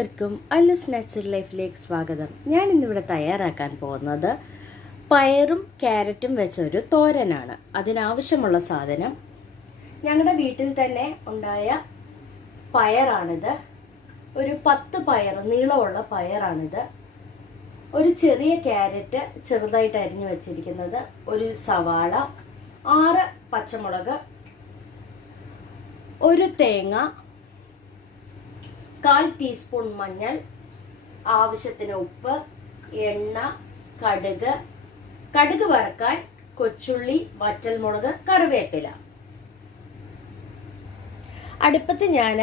എല്ലാവർക്കും അല്ലൂസ് നാച്ചുറൽ ലൈഫിലേക്ക് സ്വാഗതം. ഞാൻ ഇന്നിവിടെ തയ്യാറാക്കാൻ പോകുന്നത് പയറും ക്യാരറ്റും വെച്ചൊരു തോരനാണ്. അതിനാവശ്യമുള്ള സാധനം ഞങ്ങളുടെ വീട്ടിൽ തന്നെ ഉണ്ടായ പയറാണിത്. ഒരു 10 പയർ, നീളമുള്ള പയറാണിത്. ഒരു ചെറിയ ക്യാരറ്റ് ചെറുതായിട്ട് അരിഞ്ഞു വെച്ചിരിക്കുന്നത്, ഒരു സവാള, 6 പച്ചമുളക്, ഒരു തേങ്ങ, 1/4 ടീസ്പൂൺ മഞ്ഞൾ, ആവശ്യത്തിന് ഉപ്പ്, എണ്ണ, കടുക് വറക്കാൻ കൊച്ചുള്ളി, വറ്റൽമുളക്, കറിവേപ്പില. അടുപ്പത്ത് ഞാൻ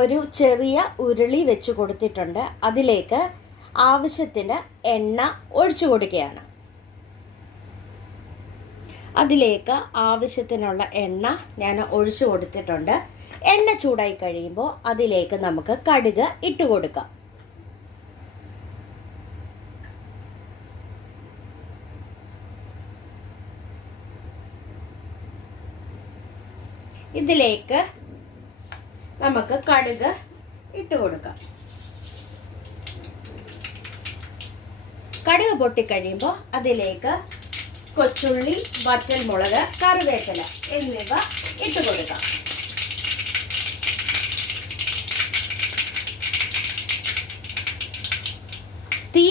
ഒരു ചെറിയ ഉരുളി വെച്ച് കൊടുത്തിട്ടുണ്ട്. അതിലേക്ക് ആവശ്യത്തിന് എണ്ണ ഒഴിച്ചു കൊടുക്കുകയാണ്. അതിലേക്ക് ആവശ്യത്തിനുള്ള എണ്ണ ഞാൻ ഒഴിച്ചു കൊടുത്തിട്ടുണ്ട്. എണ്ണ ചൂടായി കഴിയുമ്പോൾ അതിലേക്ക് നമുക്ക് കടുക് ഇട്ട് കൊടുക്കാം. ഇതിലേക്ക് നമുക്ക് കടുക് ഇട്ട് കൊടുക്കാം. കടുക് പൊട്ടിക്കഴിയുമ്പോൾ അതിലേക്ക് കൊച്ചുള്ളി, വറ്റൽമുളക്, കറിവേപ്പില എന്നിവ ഇട്ട് കൊടുക്കാം. തീ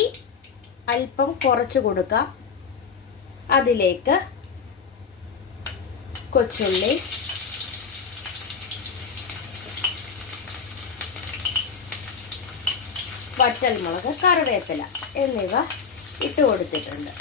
അല്പം കുറച്ച് കൊടുക്കാം. അതിലേക്ക് കൊച്ചുള്ളി, വറ്റൽമുളക്, കറിവേപ്പില എന്നിവ ഇട്ട് കൊടുത്തിട്ടുണ്ട്.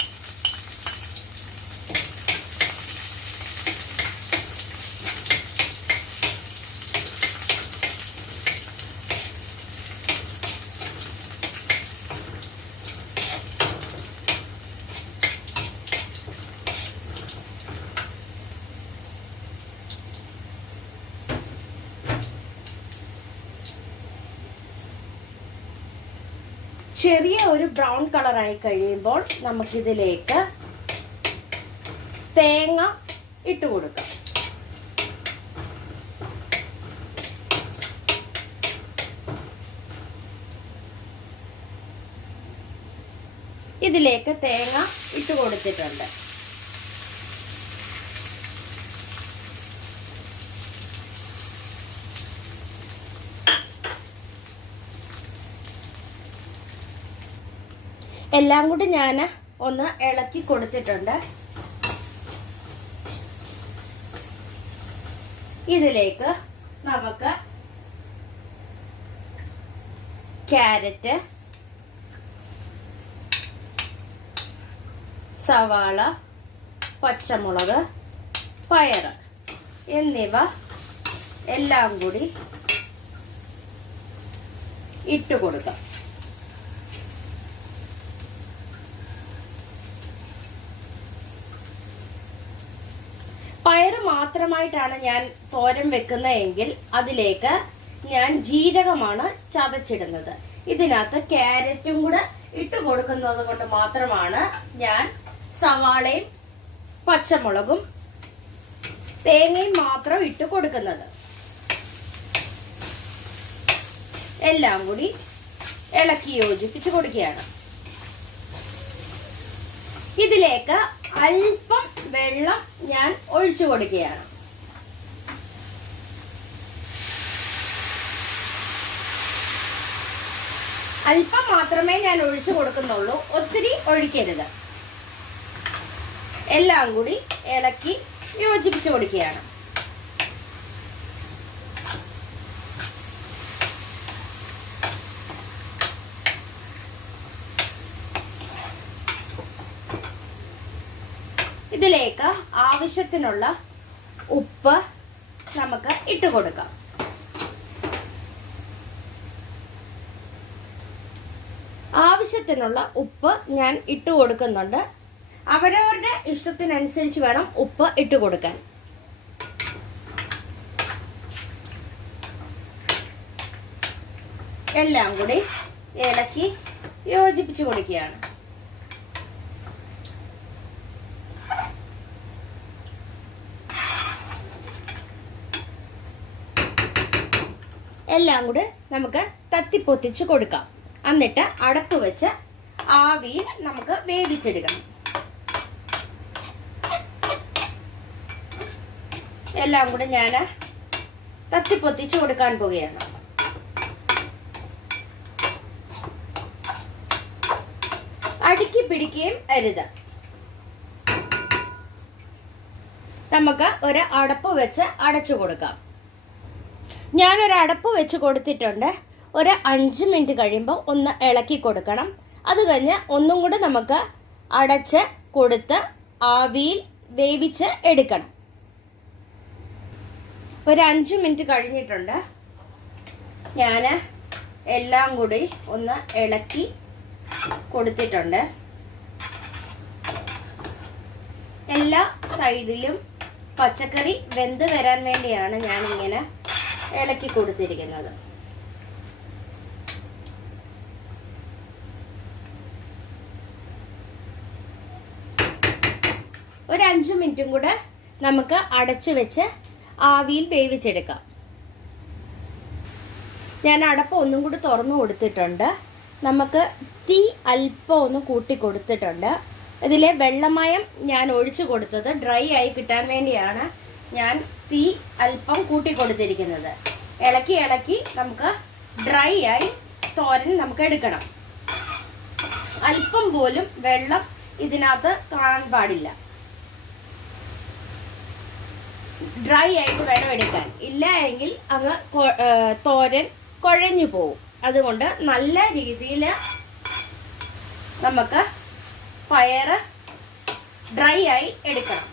ചെറിയ ഒരു ബ്രൗൺ കളറായി കഴിയുമ്പോൾ നമുക്കിതിലേക്ക് തേങ്ങ ഇട്ട് കൊടുക്കാം. ഇതിലേക്ക് തേങ്ങ ഇട്ട് കൊടുത്തിട്ടുണ്ട്. എല്ലാം കൂടി ഞാൻ ഒന്ന് ഇളക്കി കൊടുത്തിട്ടുണ്ട്. ഇതിലേക്ക് നമുക്ക് ക്യാരറ്റ്, സവാള, പച്ചമുളക്, പയർ എന്നിവ എല്ലാം കൂടി ഇട്ട് കൊടുക്കാം. പയർ മാത്രമായിട്ടാണ് ഞാൻ തോരൻ വെക്കുന്നതെങ്കിൽ അതിലേക്ക് ഞാൻ ജീരകമാണ് ചതച്ചിടുന്നത്. ഇതിനകത്ത് ക്യാരറ്റും കൂടെ ഇട്ട് കൊടുക്കുന്നത് കൊണ്ട് മാത്രമാണ് ഞാൻ സവാളയും പച്ചമുളകും തേങ്ങയും മാത്രം ഇട്ട് കൊടുക്കുന്നത്. എല്ലാം കൂടി ഇളക്കി യോജിപ്പിച്ച് കൊടുക്കുകയാണ്. ഇതിലേക്ക് അല്പം വെള്ളം ഞാൻ ഒഴിച്ചു കൊടുക്കുകയാണ്. അല്പം മാത്രമേ ഞാൻ ഒഴിച്ചു കൊടുക്കുന്നുള്ളൂ, ഒത്തിരി ഒഴിക്കരുത്. എല്ലാം കൂടി ഇളക്കി യോജിപ്പിച്ചു കൊടുക്കുകയാണ്. ഇതിലേക്ക് ആവശ്യത്തിനുള്ള ഉപ്പ് നമുക്ക് ഇട്ട് കൊടുക്കാം. ആവശ്യത്തിനുള്ള ഉപ്പ് ഞാൻ ഇട്ട് കൊടുക്കുന്നുണ്ട്. അവരവരുടെ ഇഷ്ടത്തിനനുസരിച്ച് വേണം ഉപ്പ് ഇട്ട് കൊടുക്കാൻ. എല്ലാം കൂടി ഇളക്കി യോജിപ്പിച്ച് കൊടുക്കുകയാണ്. എല്ലാം കൂടെ നമുക്ക് തത്തിപ്പൊത്തിച്ച് കൊടുക്കാം. എന്നിട്ട് അടപ്പ് വെച്ച് ആവിയിൽ നമുക്ക് വേവിച്ചെടുക്കണം. എല്ലാം കൂടെ ഞാൻ തത്തിപ്പൊത്തിച്ച് കൊടുക്കാൻ പോവുകയാണ്. അടുക്കി പിടിക്കുകയും അരുത്. നമുക്ക് ഒരു അടപ്പ് വെച്ച് അടച്ചു കൊടുക്കാം. ഞാനൊരു അടപ്പ് വെച്ച് കൊടുത്തിട്ടുണ്ട്. ഒരു 5 മിനിറ്റ് കഴിയുമ്പോൾ ഒന്ന് ഇളക്കി കൊടുക്കണം. അത് കഴിഞ്ഞ് ഒന്നും കൂടെ നമുക്ക് അടച്ച് കൊടുത്ത് ആവിയിൽ വേവിച്ച് എടുക്കണം. ഒരു 5 മിനിറ്റ് കഴിഞ്ഞിട്ടുണ്ട്. ഞാൻ എല്ലാം കൂടി ഒന്ന് ഇളക്കി കൊടുത്തിട്ടുണ്ട്. എല്ലാ സൈഡിലും പച്ചക്കറി വെന്ത് വരാൻ വേണ്ടിയാണ് ഞാൻ ഇങ്ങനെ ഇളക്കി കൊടുത്തിരിക്കുന്നത്. ഒരു 5 മിനിറ്റും കൂടെ നമുക്ക് അടച്ചു വെച്ച് ആവിയിൽ വേവിച്ചെടുക്കാം. ഞാൻ അടപ്പ് ഒന്നും കൂടി തുറന്നു കൊടുത്തിട്ടുണ്ട്. നമുക്ക് തീ അല്പം ഒന്ന് കൂട്ടി കൊടുത്തിട്ടുണ്ട്. ഇതിലെ വെള്ളമയം ഞാൻ ഒഴിച്ചു കൊടുത്തത് ഡ്രൈ ആയി കിട്ടാൻ വേണ്ടിയാണ് ഞാൻ തീ അല്പം കൂട്ടി കൊടുത്തിരിക്കുന്നത്. ഇളക്കി ഇളക്കി നമുക്ക് ഡ്രൈ ആയി തോരൻ നമുക്ക് എടുക്കണം. അല്പം പോലും വെള്ളം ഇതിനകത്ത് കാണാൻ പാടില്ല. ഡ്രൈ ആയിട്ട് വേണം എടുക്കാൻ. ഇല്ല എങ്കിൽ അങ്ങ് തോരൻ കുഴഞ്ഞു പോവും. അതുകൊണ്ട് നല്ല രീതിയിൽ നമുക്ക് പയറ് ഡ്രൈ ആയി എടുക്കണം.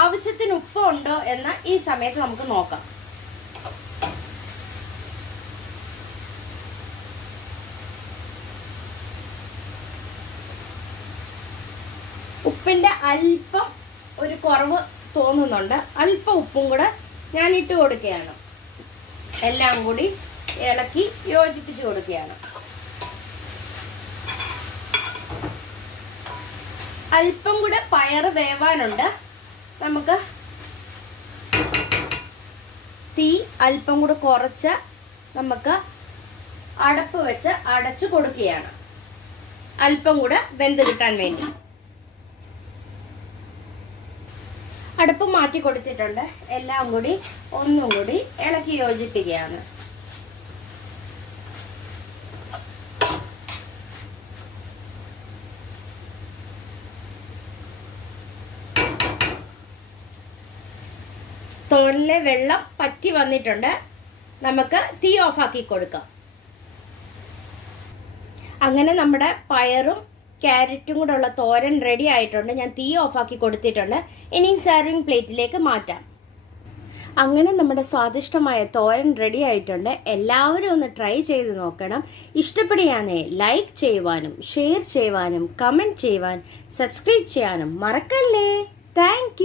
ആവശ്യത്തിന് ഉപ്പ് ഉണ്ടോ എന്ന് ഈ സമയത്ത് നമുക്ക് നോക്കാം. ഉപ്പിന്റെ അല്പം ഒരു കുറവ് തോന്നുന്നുണ്ട്. അല്പം ഉപ്പും കൂടെ ഞാൻ ഇട്ട് കൊടുക്കുകയാണ്. എല്ലാം കൂടി ഇളക്കി യോജിപ്പിച്ച് കൊടുക്കുകയാണ്. അല്പം കൂടെ പയറ് വേവാനുണ്ട്. നമുക്ക് തീ അല്പം കൂടെ കുറച്ച് നമുക്ക് അടപ്പ് വെച്ച് അടച്ചു കൊടുക്കുകയാണ്. അല്പം കൂടെ വെന്ത് കിട്ടാൻ വേണ്ടി അടുപ്പ് മാറ്റി കൊടുത്തിട്ടുണ്ട്. എല്ലാം കൂടി ഒന്നും കൂടി ഇളക്കി യോജിപ്പിക്കുകയാണ്. തോരനിലെ വെള്ളം പറ്റി വന്നിട്ടുണ്ട്. നമുക്ക് തീ ഓഫാക്കി കൊടുക്കാം. അങ്ങനെ നമ്മുടെ പയറും ക്യാരറ്റും കൂടെ ഉള്ള തോരൻ റെഡി ആയിട്ടുണ്ട്. ഞാൻ തീ ഓഫാക്കി കൊടുത്തിട്ടുണ്ട്. ഇനി സെർവിങ് പ്ലേറ്റിലേക്ക് മാറ്റാം. അങ്ങനെ നമ്മുടെ സ്വാദിഷ്ടമായ തോരൻ റെഡി ആയിട്ടുണ്ട്. എല്ലാവരും ഒന്ന് ട്രൈ ചെയ്ത് നോക്കണം. ഇഷ്ടപ്പെടുകയാണെ ലൈക്ക് ചെയ്യുവാനും ഷെയർ ചെയ്യുവാനും കമൻറ്റ് ചെയ്യുവാനും സബ്സ്ക്രൈബ് ചെയ്യാനും മറക്കല്ലേ. താങ്ക്